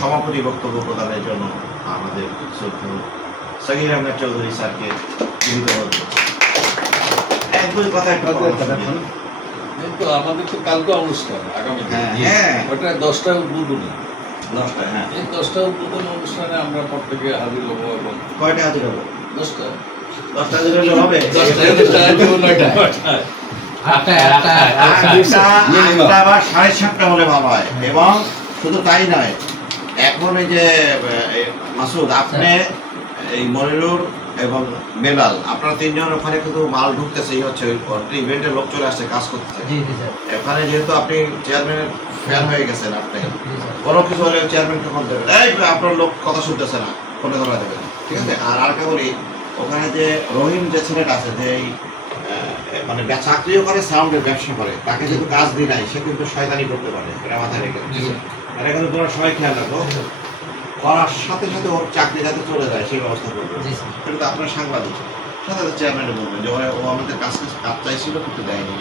সমাপনী বক্তব্য প্রদানের জন্য আমাদের সগীর আহমেদ চৌধুরী স্যারকে এক দুই কথা তো আমাদের তো কালকে অনুষ্ঠান আগামী ওটা 10টায় উদ্বোধনী 10টায় এই 10টা উদ্বোধনী অনুষ্ঠানে আমরা প্রত্যেকে হাজির হবো এবং কয়টা হাজির হবো 10টায় হাজির হলে হবে 10টায় 9টা বা 7:30 হলে ভালো হয়। এবং শুধু তাই নয়, এখন এই যে মাসুদ আপনি এই মনিরুর এবং বেলাল আপনারা তিনজন ওখানে কিন্তু মাল ঢুকতেছে হচ্ছে ইভেন্টের লোক চলে আসছে কাজ করতেছে এখানে যেহেতু আপনি চেয়ারম্যানের ফ্যান হয়ে গেছেন আপনি কোনো কিছু হলে চেয়ারম্যানকে ফোন দেবেন এই আপনার লোক কথা শুনতেছে না ফোনে ধরা দেবেন ঠিক আছে। আর আরেকটা বলি ওখানে যে রহিম যে ছেলেটা আছে যে মানে চাকরিও করে সাউন্ডের ব্যবসা করে তাকে যেহেতু কাজ দিই নাই সে কিন্তু শয়তানি করতে পারে এটা মাথায় রেখে এটা কিন্তু তোমরা সবাই খেয়াল রাখো করার সাথে সাথে ওর চাকরি যাতে চলে যায় সেই ব্যবস্থা করবে কিন্তু আপনার সাংবাদিক সাথে চেয়ারম্যানে বলবেন যে ও আমাদের কাজ চাইছিল কিন্তু দেয়নি।